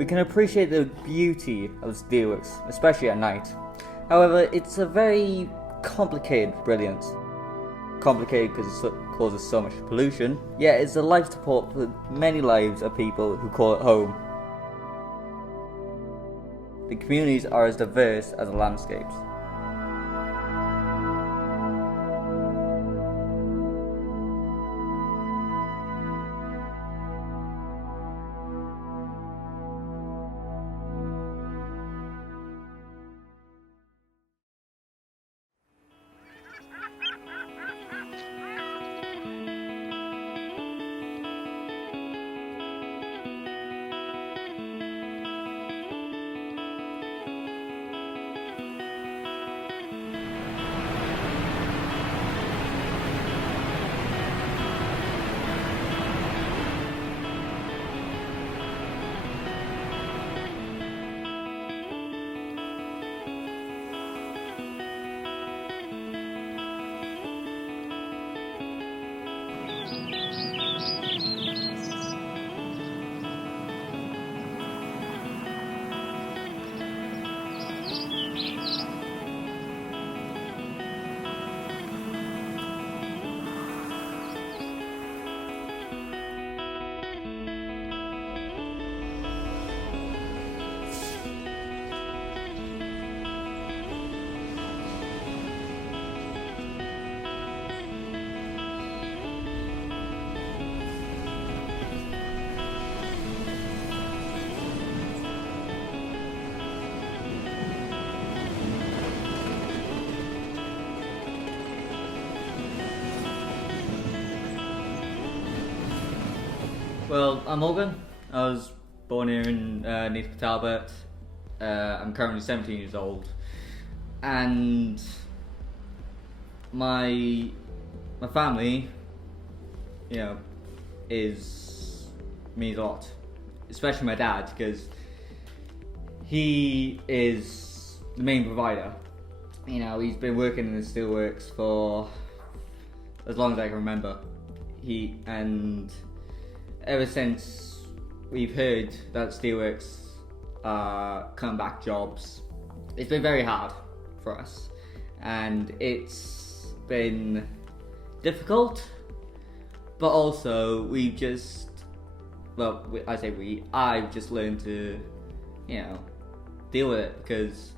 we can appreciate the beauty of the steelworks, especially at night. However, it's a very complicated brilliance. Complicated because it causes so much pollution, yet it's a life support for many lives of people who call it home. The communities are as diverse as the landscapes. Well, I'm Morgan. I was born here in Neath Port Talbot. I'm currently 17 years old, and my family, means a lot, especially my dad, because he is the main provider. He's been working in the steelworks for as long as I can remember. Ever since we've heard that steelworks are comeback jobs, it's been very hard for us, and it's been difficult, but also I've just learned to, deal with it, because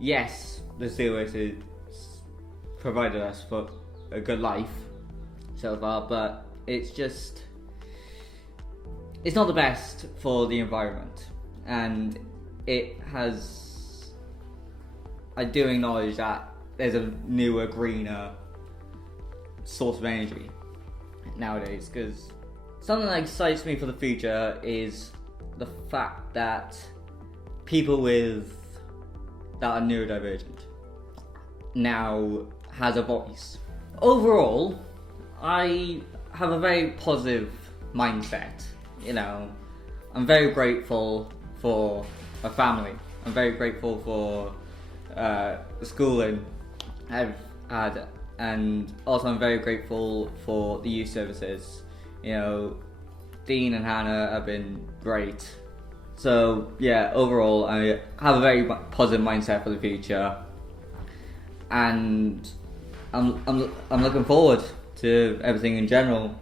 yes, the steelworks has provided us for a good life so far, but it's not the best for the environment, and I do acknowledge that there's a newer, greener source of energy nowadays, because something that excites me for the future is the fact that people that are neurodivergent now has a voice. Overall, I have a very positive mindset. I'm very grateful for my family. I'm very grateful for the schooling I've had, and also I'm very grateful for the youth services. Dean and Hannah have been great. So yeah, overall I have a very positive mindset for the future, and I'm looking forward to everything in general.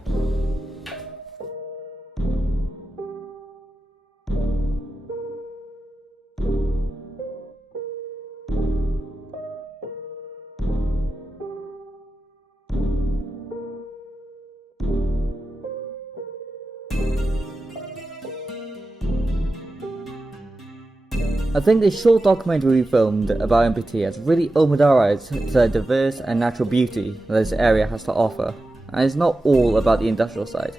I think this short documentary we filmed about MPT has really opened our eyes to the diverse and natural beauty that this area has to offer, and it's not all about the industrial side.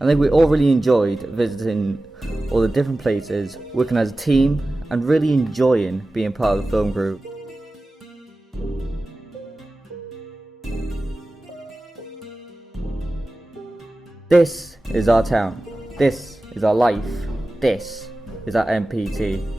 I think we all really enjoyed visiting all the different places, working as a team, and really enjoying being part of the film crew. This is our town, this is our life, this is our MPT.